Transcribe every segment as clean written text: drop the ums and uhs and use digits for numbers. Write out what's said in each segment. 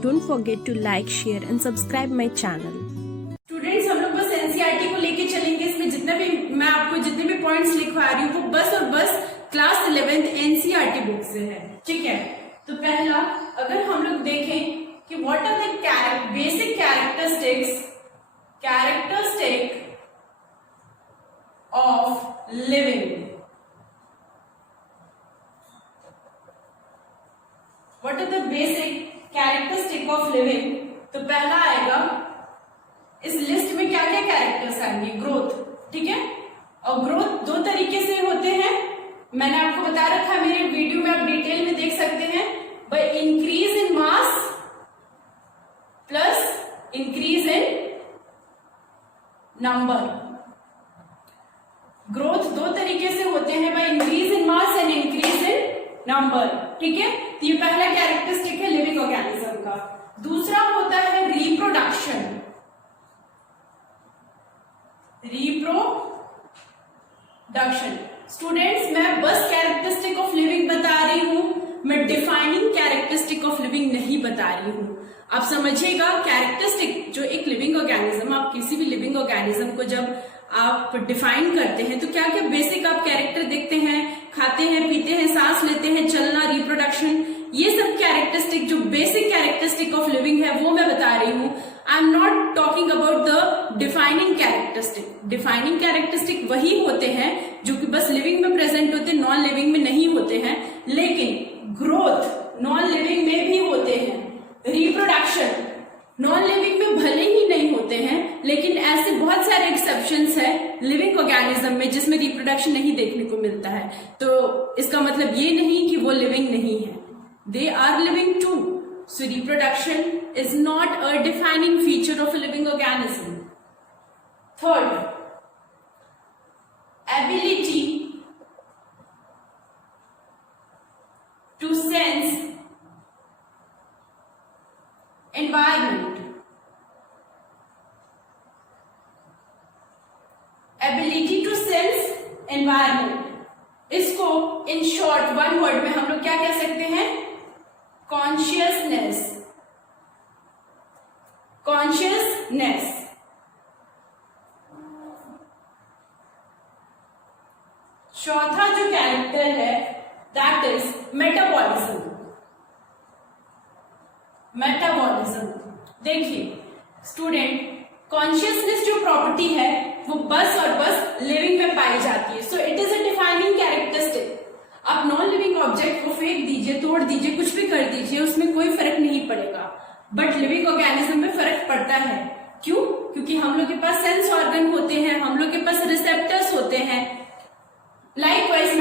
Don't forget to like, share and subscribe my channel. Students, हम लोग बस NCERT को लेके चलेंगे। इसमें मैं आपको जितने भी पॉइंट्स लिखवा रही हूँ वो बस और बस क्लास 11th एनसीईआरटी बुक से है। ठीक है, तो पहला अगर हम लोग देखें कि what are the basic characteristic of living. What are the basic characteristic of living, तो पहला आएगा, इस लिस्ट में क्या क्या कैरेक्टर्स आएंगे? ग्रोथ। ठीक है, और ग्रोथ दो तरीके से होते हैं, मैंने आपको बता रखा है, मेरे वीडियो में आप डिटेल में देख सकते हैं। Bye increase in mass plus increase in number. Growth दो तरीके से होते हैं, bye increase in mass and increase in number. ठीक है, तो ये पहला कैरेक्टरिस्टिक है लिविंग ऑर्गेनिज्म का। दूसरा होता है रिप्रोडक्शन। स्टूडेंट्स, मैं बस कैरेक्टरिस्टिक ऑफ लिविंग बता रही हूं, मैं डिफाइनिंग कैरेक्टरिस्टिक ऑफ लिविंग नहीं बता रही हूं। आप समझिएगा, कैरेक्टरिस्टिक जो एक लिविंग ऑर्गेनिज्म, आप किसी भी लिविंग ऑर्गेनिज्म को जब आप डिफाइन करते हैं तो क्या क्या बेसिक आप कैरेक्टर देखते हैं? खाते हैं, पीते हैं, सांस लेते हैं, चलना, रिप्रोडक्शन, ये सब कैरेक्टरिस्टिक जो बेसिक कैरेक्टरिस्टिक ऑफ लिविंग है वो मैं बता रही हूं। I am not talking about the defining characteristic. Defining characteristic वही होते हैं जो कि बस लिविंग में प्रेजेंट होते हैं, नॉन लिविंग में नहीं होते हैं। लेकिन ग्रोथ नॉन लिविंग में भी होते हैं, रिप्रोडक्शन नॉन लिविंग में भले ही नहीं होते हैं, लेकिन ऐसे बहुत सारे एक्सेप्शंस है लिविंग ऑर्गेनिज्म में जिसमें रिप्रोडक्शन नहीं देखने को मिलता है। तो इसका मतलब ये नहीं कि वो लिविंग नहीं है, they are living too. So reproduction is not a defining feature of a living organism. Third, ability to sense environment. Ability to sense environment. इसको in short one word में हम लोग क्या कह सकते हैं? कॉन्शियसनेस। चौथा जो कैरेक्टर है दैट इज मेटाबॉलिज्म। देखिए स्टूडेंट, कॉन्शियसनेस जो प्रॉपर्टी है वो बस और बस लिविंग में पाई जाती है। So it is a defining characteristic. आप नॉन लिविंग ऑब्जेक्ट को फेंक दीजिए, तोड़ दीजिए, कुछ भी कर दीजिए, उसमें कोई फर्क नहीं पड़ेगा, बट लिविंग ऑर्गेनिज्म में फर्क पड़ता है। क्यों? क्योंकि हम लोग के पास सेंस ऑर्गन होते हैं, हम लोग के पास रिसेप्टर्स होते हैं। Likewise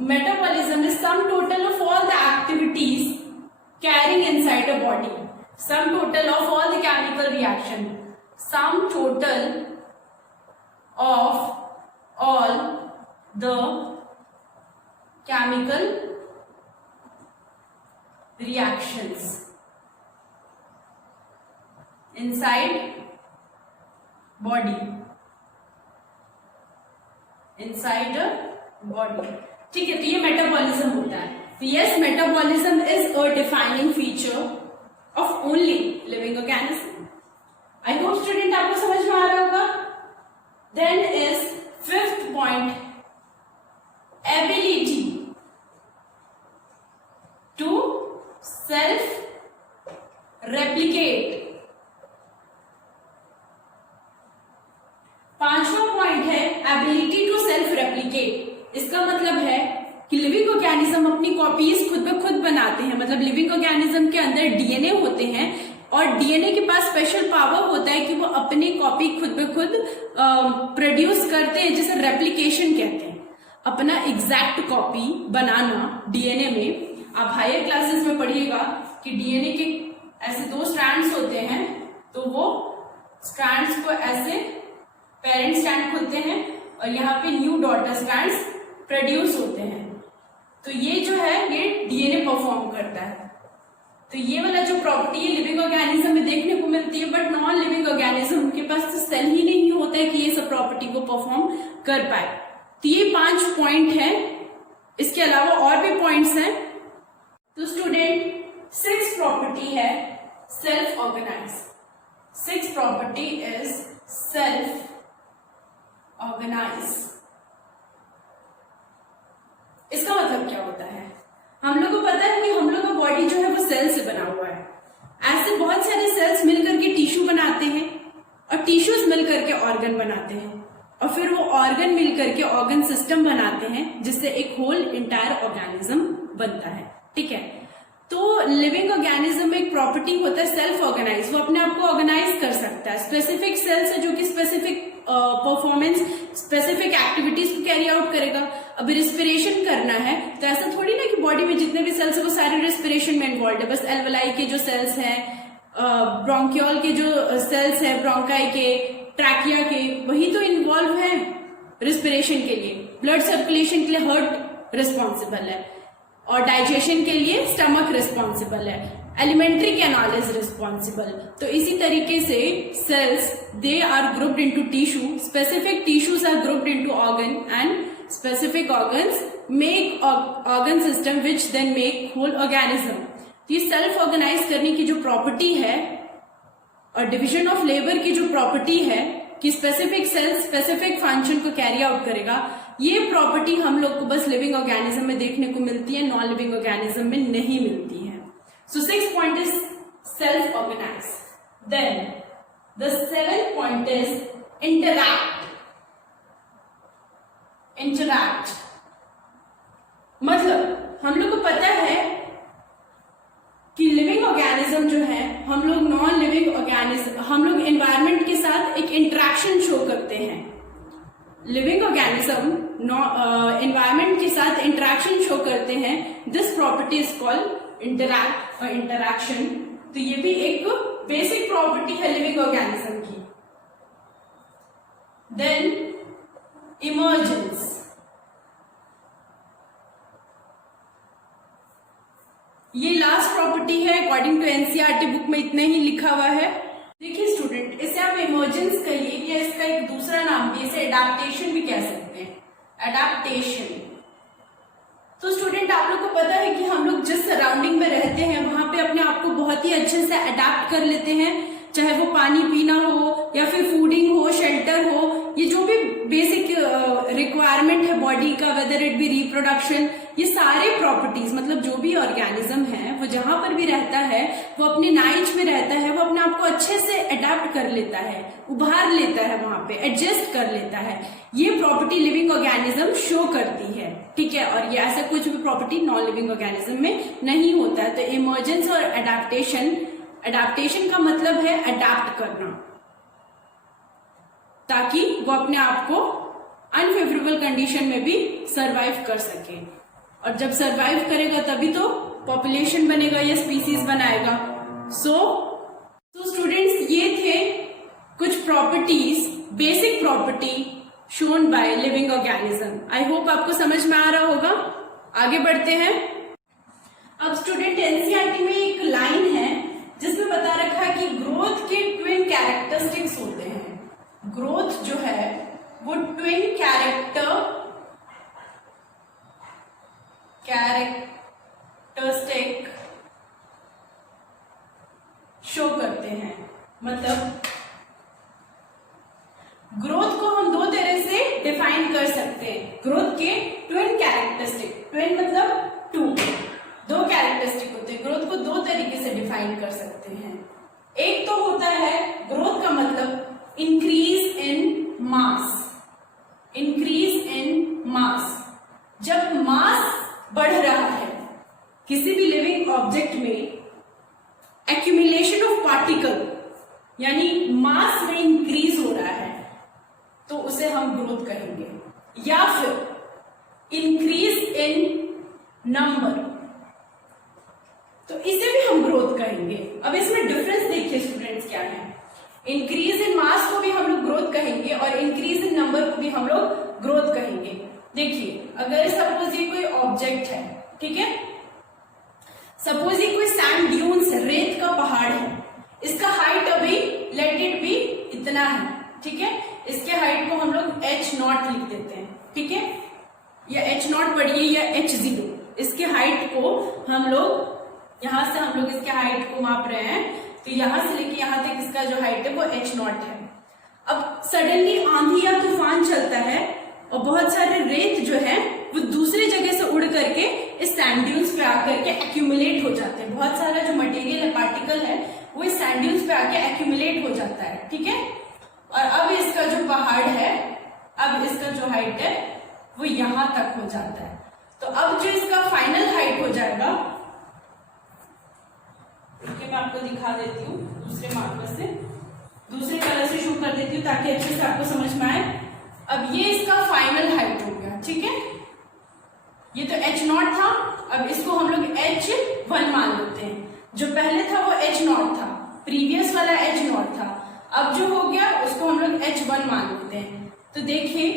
metabolism is sum total of all the activities carrying inside a body, sum total of all the chemical reaction, sum total of all the chemical reactions inside body, ठीक है, तो ये मेटाबॉलिज्म होता है। तो yes, metabolism is a defining feature of only living organism. I hope student आपको समझ में आ रहा होगा। Then is fifth point, ability to self replicate. पांचवा पॉइंट है एबिलिटी टू सेल्फ रेप्लिकेट। इसका मतलब है कि लिविंग ऑर्गेनिज्म अपनी कॉपीज खुद ब खुद बनाते हैं। मतलब लिविंग ऑर्गेनिज्म के अंदर डीएनए होते हैं और डीएनए के पास स्पेशल पावर होता है कि वो अपनी कॉपी खुद ब खुद प्रोड्यूस करते हैं, जिसे रेप्लिकेशन कहते हैं। अपना एग्जैक्ट कॉपी बनाना डीएनए में। आप हायर क्लासेस में पढ़िएगा कि डीएनए के ऐसे दो स्ट्रैंड्स होते हैं, तो वो स्ट्रैंड्स को ऐसे पेरेंट स्ट्रैंड खुलते हैं और यहाँ पे न्यू डॉटर स्ट्रैंड्स प्रोड्यूस होते हैं। तो ये जो है ये डीएनए परफॉर्म करता है। तो ये वाला जो प्रॉपर्टी है लिविंग ऑर्गेनिज्म में देखने को मिलती है, बट नॉन लिविंग ऑर्गेनिज्म के पास तो सेल ही नहीं होता है कि ये सब प्रॉपर्टी को परफॉर्म कर पाए। तो ये 5 पॉइंट है, इसके अलावा और भी पॉइंट्स हैं। तो स्टूडेंट सिक्स प्रॉपर्टी है self organize. Six property is self organize. इसका मतलब क्या होता है? हम लोग को पता है कि हम लोग का बॉडी जो है वो सेल से बना हुआ है। ऐसे बहुत सारे सेल्स मिलकर के टिश्यू बनाते हैं और टिश्यूज मिलकर के ऑर्गन बनाते हैं और फिर वो ऑर्गन मिलकर के ऑर्गन सिस्टम बनाते हैं जिससे एक होल इंटायर ऑर्गेनिज्म बनता है। ठीक है, तो लिविंग ऑर्गेनिज्म में एक प्रॉपर्टी होता है सेल्फ ऑर्गेनाइज। वो अपने आप को ऑर्गेनाइज कर सकता है। स्पेसिफिक सेल्स है जो कि स्पेसिफिक परफॉर्मेंस, स्पेसिफिक एक्टिविटीज को कैरी आउट करेगा। अब रिस्पिरेशन करना है तो ऐसा थोड़ी ना कि बॉडी में जितने भी सेल्स है वो सारे रिस्पिरेशन में इन्वॉल्व है। बस एल्वेलाई के जो सेल्स हैं, ब्रोंकियोल के जो सेल्स है, ब्रोंकाई के, ट्रैकिया के, वही तो इन्वॉल्व है रिस्पिरेशन के लिए। ब्लड सर्कुलेशन के लिए हार्ट रिस्पॉन्सिबल है और डाइजेशन के लिए स्टमक रिस्पॉन्सिबल है, एलिमेंट्री कैनाल इज रिस्पॉन्सिबल। तो इसी तरीके से cells they are grouped into tissue, specific tissues are grouped into organ and specific organs make organ system which then make whole organism. ये सेल्फ ऑर्गेनाइज करने की जो property है और डिवीजन ऑफ लेबर की जो प्रॉपर्टी है कि स्पेसिफिक सेल स्पेसिफिक फंक्शन को कैरी आउट करेगा, ये प्रॉपर्टी हम लोग को बस लिविंग ऑर्गेनिज्म में देखने को मिलती है, नॉन लिविंग ऑर्गेनिज्म में नहीं मिलती है। So 6th point is self organize. Then the 7th point is interact. Interact मतलब हम लोग को पता है कि लिविंग ऑर्गेनिज्म जो है, हम लोग नॉन लिविंग ऑर्गेनिज्म, हम लोग एनवायरनमेंट के साथ एक इंटरेक्शन शो करते हैं। लिविंग ऑर्गेनिज्म एनवायरनमेंट के साथ इंटरेक्शन शो करते हैं। This property is called interact और इंटरैक्शन। तो ये भी एक बेसिक प्रॉपर्टी है लिविंग ऑर्गेनिज्म की। Then emergence. ये लास्ट प्रॉपर्टी है। अकॉर्डिंग टू एनसीईआरटी बुक में इतना ही लिखा हुआ है। देखिए स्टूडेंट, इसे आप इमर्जेंस कहिए या इसका एक दूसरा नाम भी, इसे एडाप्टेशन भी कह सकते हैं। एडाप्टेशन। तो स्टूडेंट, आप लोग को पता है कि हम लोग जिस सराउंडिंग में रहते हैं वहां पे अपने आप को बहुत ही अच्छे से अडेप्ट कर लेते हैं, चाहे वो पानी पीना हो या फिर फूडिंग हो, शेल्टर हो, ये जो भी बेसिक रिक्वायरमेंट है बॉडी का, वेदर इट बी रिप्रोडक्शन, ये सारे प्रॉपर्टीज मतलब जो भी ऑर्गेनिज्म है वो जहां पर भी रहता है वो अपने नाइच में रहता है, वो अपने आप को अच्छे से अडेप्ट कर लेता है, उभार लेता है, वहां पे एडजस्ट कर लेता है। ये प्रॉपर्टी लिविंग ऑर्गेनिज्म शो करती है। ठीक है, और ये ऐसा कुछ भी प्रॉपर्टी नॉन लिविंग ऑर्गेनिज्म में नहीं होता है। तो इमर्जेंस और एडाप्टेशन, एडाप्टेशन का मतलब है अडेप्ट करना ताकि वो अपने आप को अनफेवरेबल कंडीशन में भी सरवाइव कर सके, और जब सरवाइव करेगा तभी तो पॉपुलेशन बनेगा या स्पीसीज बनाएगा। सो स्टूडेंट्स, ये थे कुछ properties, basic property shown by living organism. I hope आपको समझ में आ रहा होगा। आगे बढ़ते हैं। अब स्टूडेंट, एनसीईआरटी में एक लाइन है जिसमें बता रखा है कि ग्रोथ के ट्विन कैरेक्टरिस्टिक्स होते हैं। ग्रोथ जो है वो ट्विन कैरेक्टरिस्टिक शो करते हैं। मतलब ग्रोथ को हम दो तरह से डिफाइन कर सकते हैं। ग्रोथ के ट्विन कैरेक्टरिस्टिक, ट्विन मतलब टू, दो कैरेक्टरिस्टिक होते हैं। ग्रोथ को दो तरीके से डिफाइन कर सकते हैं। एक तो होता है ग्रोथ का मतलब increase in mass. Increase in मास, जब मास बढ़ रहा है किसी भी लिविंग ऑब्जेक्ट में, एक्यूमुलेशन ऑफ पार्टिकल यानी मास में इंक्रीज हो रहा है, तो उसे हम ग्रोथ कहेंगे। या फिर इंक्रीज इन नंबर, तो इसे भी हम ग्रोथ कहेंगे। अब इसमें डिफरेंस देखिए स्टूडेंट्स क्या है। इंक्रीज इन मास को भी हम लोग ग्रोथ कहेंगे और इंक्रीज इन नंबर को भी हम लोग ग्रोथ कहेंगे। देखिए, अगर सपोज ये कोई ऑब्जेक्ट है, ठीक है, सपोज ये कोई सैंड ड्यून्स, रेत का पहाड़ है, इसका हाइट अभी लेट इट बी इतना है, ठीक है, इसके हाइट को हम लोग h0 लिख देते हैं, ठीक है, या h0 पढ़िए या h0, इसके हाइट को हम लोग यहाँ से हम लोग इसके हाइट को माप रहे हैं, तो यहाँ से लेके यहाँ तक इसका जो हाइट है वो h0 है। अब सडनली आंधी या तूफान चलता है और बहुत सारे रेत जो है वो दूसरे जगह से उड़ करके इस सैंड ड्यून्स पे आकर के एक्यूमुलेट हो जाते हैं। बहुत सारा जो मटेरियल है, पार्टिकल है, वो इस सैंड ड्यून्स पे आके एक्यूमुलेट हो जाता है, ठीक है। और अब इसका जो पहाड़ है, अब इसका जो हाइट है वो यहां तक हो जाता है। तो अब जो इसका फाइनल हाइट हो जाएगा, मैं आपको दिखा देती हूँ दूसरे मार्कर से, दूसरे कलर से शो कर देती हूँ ताकि अच्छे से आपको समझ में आए। अब ये इसका फाइनल हाइट हो गया, ठीक है। ये तो h0 था, अब इसको हम लोग h1 मान लेते हैं। जो पहले था वो h0 था, प्रीवियस वाला h0 था, अब जो हो गया उसको हम लोग h1 मान लेते हैं। तो देखिए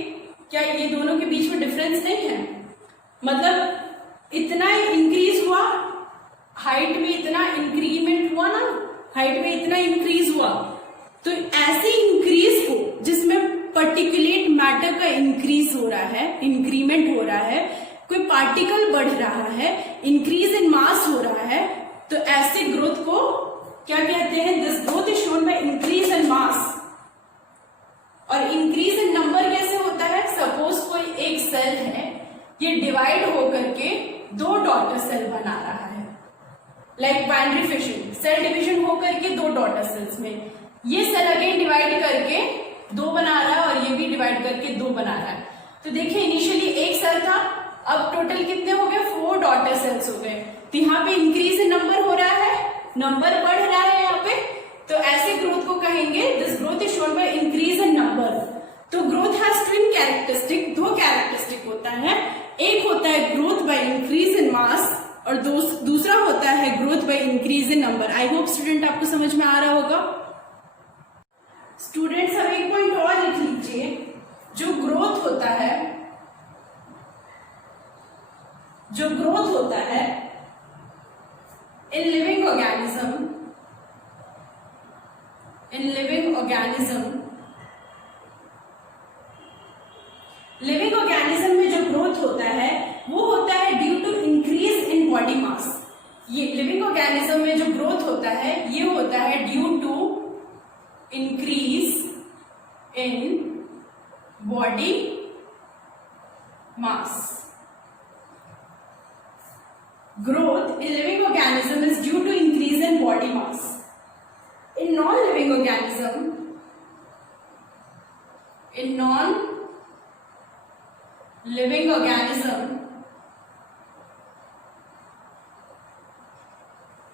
क्या ये दोनों के बीच में डिफरेंस नहीं है, मतलब इतना इंक्रीज हुआ हाइट में, इतना इंक्रीमेंट हुआ ना, हाइट में इतना इंक्रीज हुआ। तो ऐसे इंक्रीज को जिसमें पर्टिकुलेट मैटर का इंक्रीज हो रहा है, इंक्रीमेंट हो रहा है, कोई पार्टिकल बढ़ रहा है, इंक्रीज इन मास हो रहा है, तो ऐसे ग्रोथ को क्या कहते हैं? This growth is shown by increase in mass. और इंक्रीज इन नंबर कैसे होता है? सपोज कोई एक सेल है, ये डिवाइड होकर के दो डॉटर सेल बना रहा है, like binary fission, cell division होकर के दो डॉटर सेल्स में ये सेल अगेन डिवाइड करके दो बना रहा है और ये भी डिवाइड करके दो बना रहा है। तो देखिए इनिशियली एक सेल था, अब टोटल कितने हो गए? 4 डॉटर सेल्स हो गए। तो यहाँ पे इंक्रीज इन नंबर हो रहा है, नंबर बढ़ रहा है यहाँ पे, तो ऐसे ग्रोथ को कहेंगे this growth is shown by increase in number. तो ग्रोथ हैज ट्विन कैरेक्टरिस्टिक, दो कैरेक्टरिस्टिक होता है, एक होता है growth by increase in mass और दूसरा होता है growth by increase in number. I hope student आपको समझ में आ रहा होगा। स्टूडेंट्स अब एक पॉइंट और लिख लीजिए, जो ग्रोथ होता है, जो ग्रोथ होता है in living organism, in living organism, living organism में जो ग्रोथ होता है वो होता है due to increase in body mass. ये लिविंग ऑर्गेनिज्म में जो ग्रोथ होता है ये होता है due to increase in body mass. Growth in living organism is due to increase in body mass. In non-living organism, in non-living organism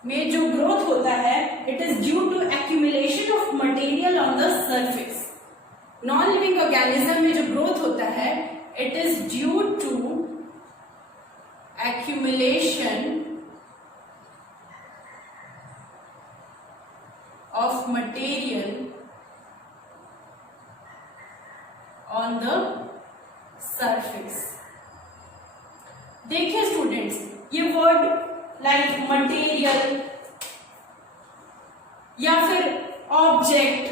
में जो growth होता है, it is due to accumulation of material on the surface. Non-living organism में जो growth होता है, it is due to accumulation of material on the surface. देखिए students, ये वर्ड लाइक मटेरियल या फिर ऑब्जेक्ट,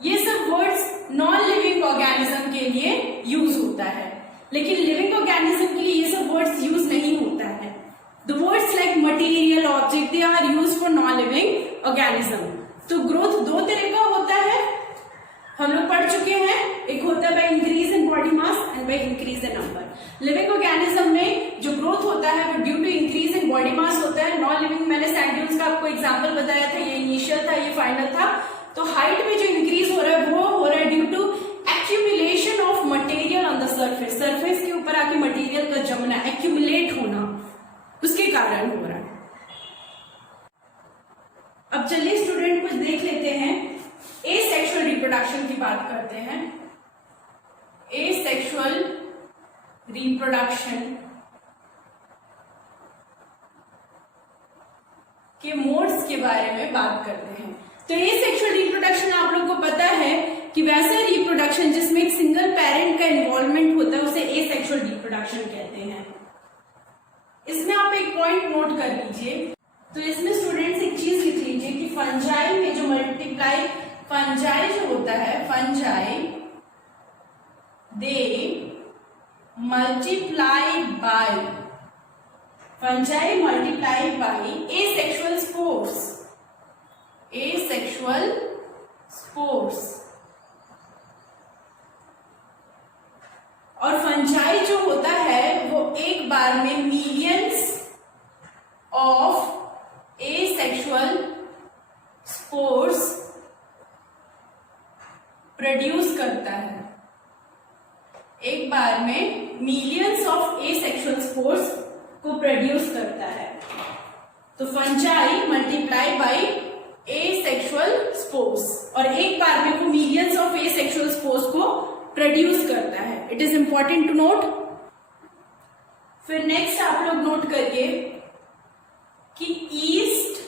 ये सब वर्ड्स नॉन लिविंग ऑर्गेनिज्म के लिए यूज होता है, लेकिन लिविंग ऑर्गेनिज्म के लिए ये सब वर्ड्स यूज नहीं होता है। The words like material, object, they are use for non living organism. तो ग्रोथ दो तरह का होता है, हम लोग पढ़ चुके हैं, एक होता है by increase in body mass and by increase in number. Living organism में जो ग्रोथ होता है वो due to increase in body mass होता है। नॉन लिविंग, मैंने सैंड ड्यून्स का आपको एग्जाम्पल बताया था, ये इनिशियल था, ये फाइनल था। तो हाइट में जो इंक्रीज हो रहा है वो हो रहा है due to accumulation of material on the surface, surface के ऊपर आके मटेरियल का जमना, एक्यूमुलेट होना, उसके कारण हो रहा है। अब चलिए स्टूडेंट कुछ देख लेते हैं, एसेक्सुअल रिप्रोडक्शन की बात करते हैं। एसेक्सुअल रिप्रोडक्शन के मोड्स के बारे में बात करते हैं। तो एसेक्सुअल रिप्रोडक्शन आप लोग को पता है कि वैसा रिप्रोडक्शन जिसमें एक सिंगल पेरेंट का इन्वॉल्वमेंट होता है उसे एसेक्सुअल रिप्रोडक्शन कहते हैं। इसमें आप एक पॉइंट नोट कर लीजिए। तो इसमें स्टूडेंट्स एक चीज लिख लीजिए कि फंजाई में जो मल्टीप्लाई, फंजाई जो होता है, fungi they multiply by fungi multiplied by asexual spores. Asexual spores. और फंजाई जो होता है वो एक बार में millions of asexual spores produce करता है. एक बार में मिलियंस ऑफ एसेक्सुअल स्पोर्स को प्रोड्यूस करता है. तो fungi multiply by asexual spores, और एक बार में वो मिलियंस ऑफ एसेक्सुअल स्पोर्स को प्रोड्यूस करता है. It is important to note. फिर नेक्स्ट आप लोग नोट करिए कि ईस्ट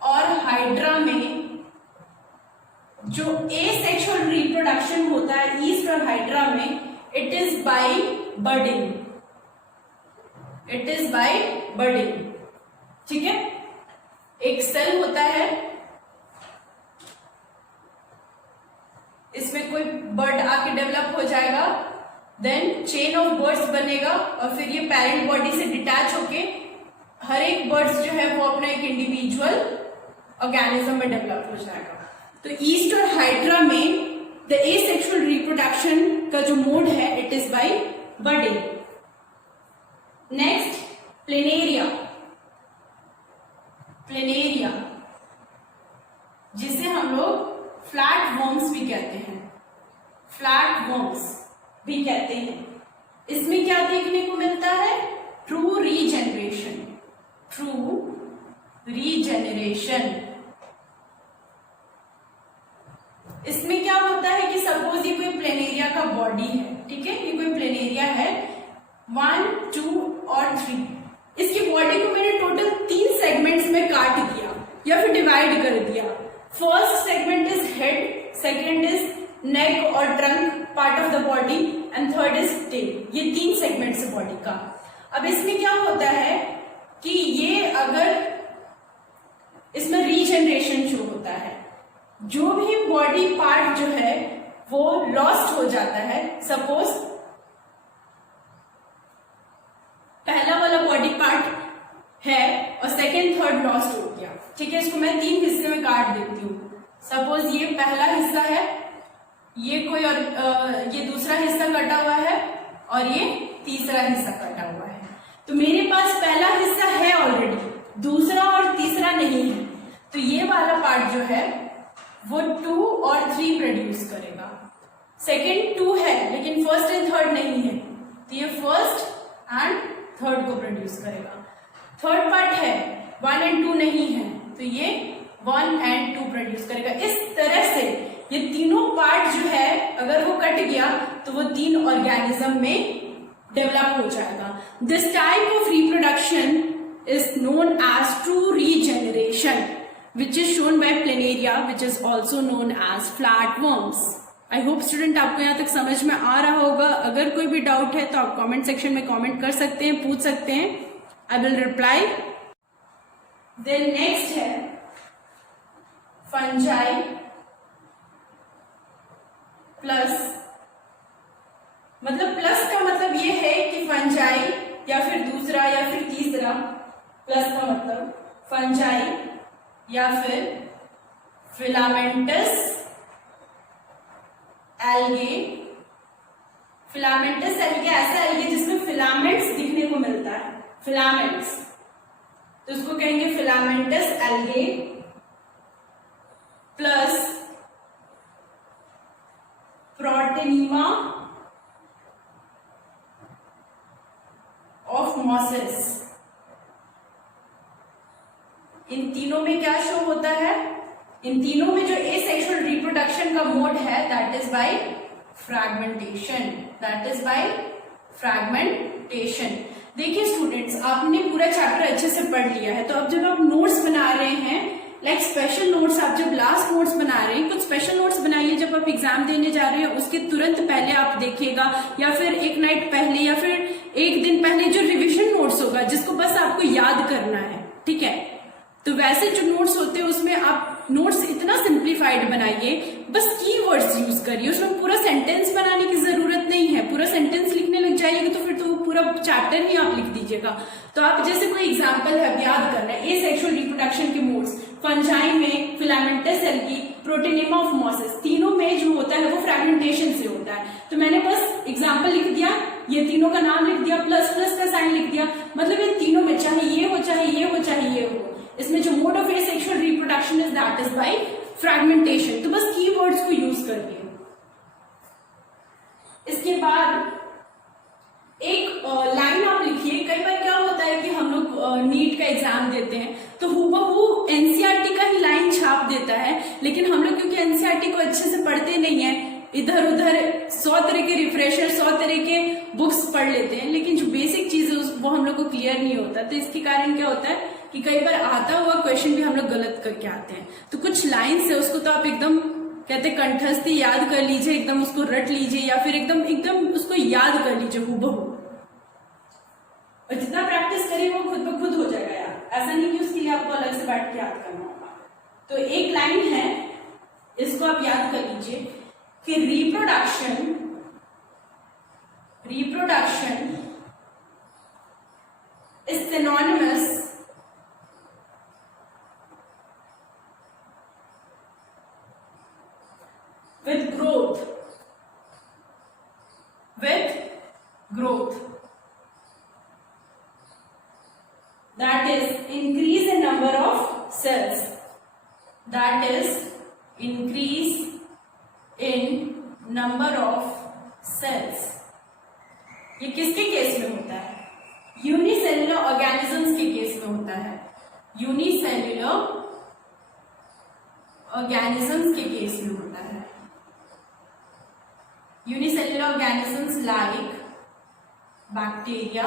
और हाइड्रा में जो एसेक्सुअल रिप्रोडक्शन होता है ईस्ट और हाइड्रा में, it is by budding. It is by budding. ठीक है. एक सेल होता है, इसमें कोई बर्ड आके डेवलप हो जाएगा, देन चेन ऑफ बर्ड्स बनेगा, और फिर ये पेरेंट बॉडी से डिटैच होके हर एक बर्ड्स जो है वो अपना एक इंडिविजुअल ऑर्गेनिज्म में डेवलप हो जाएगा. तो ईस्ट और हाइड्रा में द एसेक्सुअल रिप्रोडक्शन का जो मोड है it is by budding. Next planaria. Planaria जिसे हम लोग फ्लैट वर्म्स भी कहते हैं. फ्लैट वर्म्स भी कहते हैं. इसमें क्या देखने को मिलता है? True regeneration. True regeneration. इसमें क्या होता है कि सपोज ये कोई प्लेनेरिया का बॉडी है. ठीक है. ये कोई प्लेनेरिया है 1, 2 और 3. इसकी बॉडी को मैंने टोटल 3 सेगमेंट्स में काट दिया या फिर डिवाइड कर दिया. First segment is head, second is neck और trunk part of the body, and third is tail. ये 3 सेगमेंट्स है बॉडी का. अब इसमें क्या होता है कि ये अगर इसमें रीजनरेशन शुरू होता है, जो भी बॉडी पार्ट जो है वो लॉस्ट हो जाता है. सपोज पहला वाला बॉडी पार्ट है और सेकेंड थर्ड लॉस्ट हो गया. ठीक है. इसको मैं 3 हिस्से में काट देती हूँ. सपोज ये पहला हिस्सा है, ये कोई और ये दूसरा हिस्सा कटा हुआ है, और ये तीसरा हिस्सा कटा हुआ है. तो मेरे पास पहला हिस्सा है ऑलरेडी, दूसरा और तीसरा नहीं है. तो ये वाला पार्ट जो है वो 2 और 3 प्रोड्यूस करेगा. सेकेंड 2 है लेकिन फर्स्ट एंड थर्ड नहीं है, तो ये फर्स्ट एंड थर्ड को प्रोड्यूस करेगा. थर्ड पार्ट है 1 एंड 2 नहीं है, तो ये 1 एंड 2 प्रोड्यूस करेगा. इस तरह से ये तीनों पार्ट जो है अगर वो कट गया तो वो 3 ऑर्गेनिज्म में डेवलप हो जाएगा. This type of reproduction is known as true regeneration, which is shown by planaria, which is also known as flatworms. I hope student आपको यहाँ तक समझ में आ रहा होगा. अगर कोई भी डाउट है तो आप कमेंट सेक्शन में कमेंट कर सकते हैं, पूछ सकते हैं. I will reply. Then next है fungi प्लस. मतलब प्लस का मतलब ये है कि फंजाई या फिर दूसरा या फिर तीसरा. प्लस का मतलब फंजाई या फिर फिलामेंटस एल्गे. फिलामेंटस एल्गे ऐसा एल्गे जिसमें फिलामेंट्स दिखने को मिलता है. फिलामेंट्स, तो इसको कहेंगे filamentous algae. Plus protonema of mosses. इन तीनों में क्या शो होता है? इन तीनों में जो एसेक्सुअल रिप्रोडक्शन का मोड है that is by fragmentation. That is by fragmentation. देखिए स्टूडेंट्स, आपने पूरा चैप्टर अच्छे से पढ़ लिया है, तो अब जब आप नोट्स बना रहे हैं, लाइक स्पेशल नोट्स, आप जब लास्ट नोट्स बना रहे हैं, कुछ स्पेशल नोट्स बनाइए जब आप एग्जाम देने जा रहे हैं उसके तुरंत पहले आप देखिएगा, या फिर एक नाइट पहले या फिर एक दिन पहले जो रिविजन नोट्स होगा जिसको बस आपको याद करना है. ठीक है. तो वैसे जो नोट्स होते हैं उसमें आप नोट्स इतना सिंप्लीफाइड बनाइए, बस कीवर्ड्स यूज करिए, उसमें पूरा सेंटेंस बनाने की जरूरत नहीं है। पूरा सेंटेंस लिखने लग जाइएगा तो फिर तो पूरा चैप्टर ही आप लिख दीजिएगा। तो आप जैसे कोई एग्जांपल है, याद करना है, ए सेक्सुअल रिप्रोडक्शन के मोड्स, फंजाई में फिलामेंटस एल्गी, प्रोटीनियम ऑफ मॉसेस, तीनों में जो होता है वो फ्रेगमेंटेशन से होता है। तो मैंने बस एग्जांपल लिख दिया, ये तीनों का नाम लिख दिया, प्लस प्लस का साइन लिख दिया, मतलब इन तीनों में चाहे ये हो चाहे ये हो चाहे ये हो, इसमें जो mode of asexual reproduction is that is by fragmentation. तो बस कीवर्ड्स को यूज करिए। इसके बाद एक लाइन आप लिखिए। कई बार क्या होता है कि हम लोग नीट का एग्जाम देते हैं तो हूबहू एनसीईआरटी का ही लाइन छाप देता है, लेकिन हम लोग क्योंकि एनसीईआरटी को अच्छे से पढ़ते नहीं है, इधर उधर 100 तरह के रिफ्रेशर 100 तरह के बुक्स पढ़ लेते हैं, लेकिन जो बेसिक चीज है वो हम लोग को क्लियर नहीं होता। तो इसके कारण क्या होता है कि कई बार आता हुआ क्वेश्चन भी हम लोग गलत करके आते हैं। तो कुछ लाइन्स है उसको तो आप एकदम कहते कंठस्थ याद कर लीजिए, एकदम उसको रट लीजिए, या फिर एकदम एकदम उसको याद कर लीजिए हूबहू। और जितना प्रैक्टिस करिए वो खुद ब खुद हो जाएगा यार, ऐसा नहीं कि उसके लिए आपको अलग से बैठ के याद करना होगा। तो एक लाइन है, इसको आप याद कर लीजिए कि reproduction is synonymous with growth, that is increase in number of cells, that is increase in number of cells। ये किसके केस में होता है? यूनिसेल्युलर ऑर्गेनिजम्स के केस में होता है, यूनिसेल्युलर ऑर्गेनिजम्स के केस में होता है। Unicellular organisms like bacteria,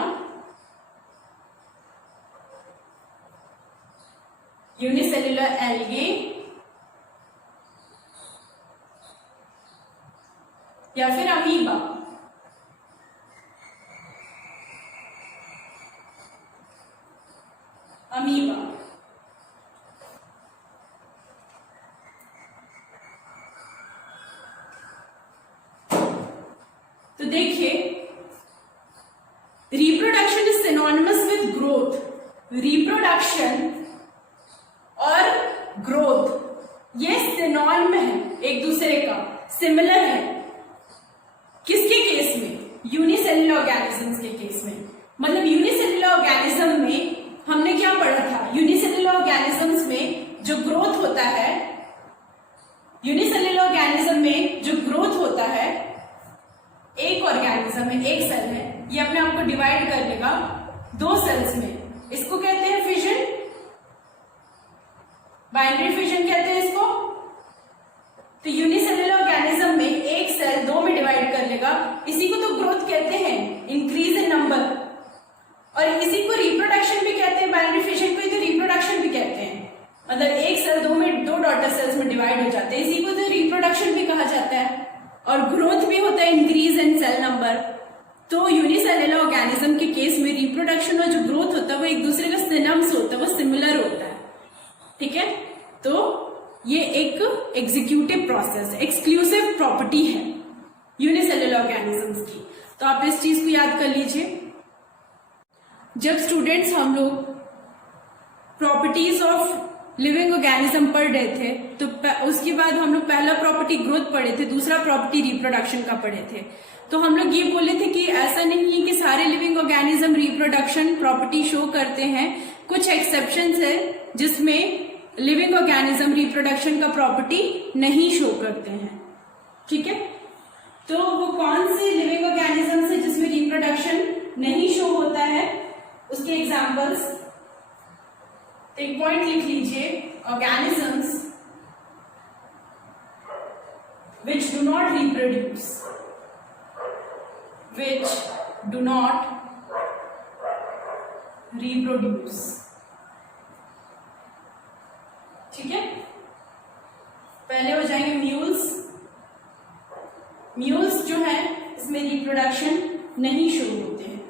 unicellular algae, या फिर अमीबा। तो देखिए, reproduction is synonymous with growth. Reproduction और ग्रोथ ये सिनोनिम है, एक दूसरे का सिमिलर है। किसके केस में? यूनिसेल्युलर ऑर्गेनिजम्स के केस में। मतलब यूनिसेल्युलर ऑर्गेनिज्म में हमने क्या पढ़ा था? यूनिसेल्युलर ऑर्गेनिजम्स में जो ग्रोथ होता है, यूनिसेल्युलर ऑर्गेनिज्म में जो ग्रोथ होता है, एक ऑर्गेनिज्म है, एक सेल है, ये अपने आप को डिवाइड कर लेगा 2 सेल्स में। इसको कहते हैं फिजन, बाइनरी फिजन कहते हैं इसको। तो यूनिसेल्युलर ऑर्गेनिज्म में एक सेल 2 में डिवाइड कर लेगा, इसी को तो ग्रोथ कहते हैं, इंक्रीज इन नंबर। और इसी को रिप्रोडक्शन भी कहते हैं, बाइनरी फिजन को ही तो रिप्रोडक्शन भी कहते हैं। मतलब एक सेल 2 डॉटर सेल्स में डिवाइड हो जाते हैं, इसी को तो रिप्रोडक्शन भी कहा जाता है। और ग्रोथ भी होता है इंक्रीज इन सेल नंबर। तो यूनिसेल्युलर ऑर्गेनिज्म के केस में रिप्रोडक्शन और जो ग्रोथ होता है वो एक दूसरे का सिनम्स होता है, वो सिमिलर होता है। ठीक है, तो ये एक एग्जीक्यूटिव प्रोसेस, एक्सक्लूसिव प्रॉपर्टी है यूनिसेल्युलर ऑर्गेनिजम्स की। तो आप इस चीज को याद कर लीजिए। जब स्टूडेंट्स हम लोग प्रॉपर्टीज ऑफ लिविंग ऑर्गेनिज्म पढ़ रहे थे तो उसके बाद हम लोग पहला प्रॉपर्टी ग्रोथ पढ़े थे, दूसरा प्रॉपर्टी रिप्रोडक्शन का पढ़े थे। तो हम लोग ये बोले थे कि ऐसा नहीं है कि सारे living organism reproduction property show करते हैं, कुछ एक्सेप्शंस है जिसमें लिविंग ऑर्गेनिज्म रिप्रोडक्शन का प्रॉपर्टी नहीं शो करते हैं। ठीक है, तो वो कौन से लिविंग ऑर्गेनिज्म है जिसमें रिप्रोडक्शन नहीं शो होता है, उसके एग्जाम्पल्स। एक पॉइंट लिख लीजिए, organisms which do not reproduce, ठीक है। पहले हो जाएंगे म्यूल्स। म्यूल्स जो है इसमें रिप्रोडक्शन नहीं शो होते हैं,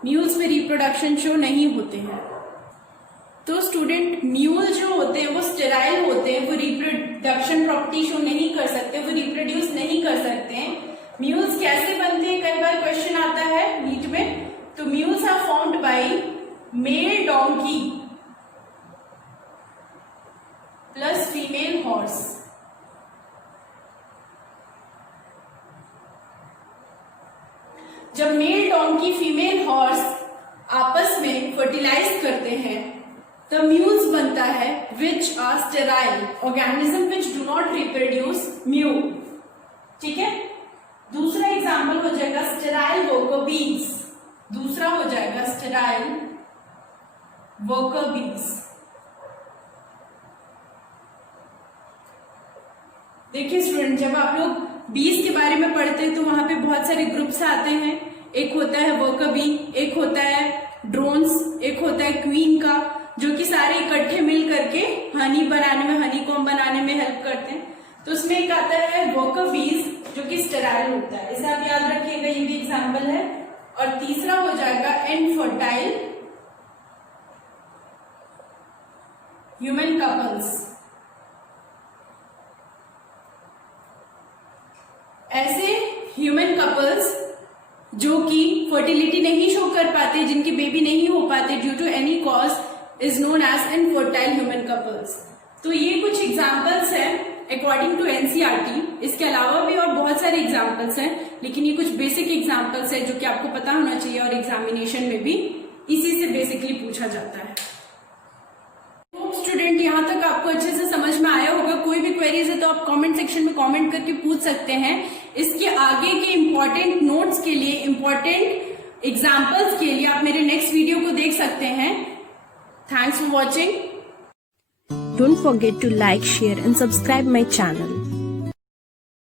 म्यूल्स में रिप्रोडक्शन शो नहीं होते हैं। तो स्टूडेंट म्यूल जो होते हैं वो स्टेराइल होते हैं, वो रिप्रोडक्शन प्रॉपर्टी शो नहीं कर सकते, वो रिप्रोड्यूस नहीं कर सकते हैं। म्यूल्स कैसे बनते हैं, कई बार क्वेश्चन आता है नीट में। तो mules are formed by male donkey plus female horse. जब मेल डोंकी फीमेल हॉर्स आपस में फर्टिलाइज करते हैं तब म्यूल्स बनता है which are sterile organism which do not reproduce mule. ठीक है, दूसरा एग्जाम्पल हो जाएगा स्टेराइल वर्कर बीज। दूसरा हो जाएगा स्टेराइल वर्कर बीज। देखिए स्टूडेंट, जब आप लोग बीज के बारे में पढ़ते हैं तो वहां पे बहुत सारे ग्रुप्स आते हैं। एक होता है वर्कर बी, एक होता है ड्रोन्स, एक होता है क्वीन का, जो कि सारे इकट्ठे मिल करके हनी बनाने में, हनी कॉम्ब बनाने में हेल्प करते हैं। तो उसमें एक आता है वर्कर बीज जो कि स्टेराइल होता है, इसे आप याद रखिएगा, ये भी एग्जाम्पल है। और तीसरा हो जाएगा इनफर्टाइल ह्यूमन कपल्स। ऐसे ह्यूमन कपल्स जो कि फर्टिलिटी नहीं शो कर पाते, जिनके बेबी नहीं हो पाते due to any cause, is known as infertile human couples. तो ये कुछ एग्जाम्पल्स हैं अकॉर्डिंग टू एनसीईआरटी। इसके अलावा भी और बहुत सारे एग्जाम्पल्स हैं, लेकिन ये कुछ बेसिक एग्जाम्पल्स हैं जो कि आपको पता होना चाहिए और एग्जामिनेशन में भी इसी से बेसिकली पूछा जाता है। स्टूडेंट, यहाँ तक आपको अच्छे से समझ में आया होगा। कोई भी क्वेरीज है तो आप कमेंट सेक्शन में कमेंट करके पूछ सकते हैं। इसके आगे के इम्पोर्टेंट नोट्स के लिए, इम्पोर्टेंट एग्जाम्पल्स के लिए आप मेरे नेक्स्ट वीडियो को देख सकते हैं। Thanks for watching. Don't forget to like, share and subscribe my channel.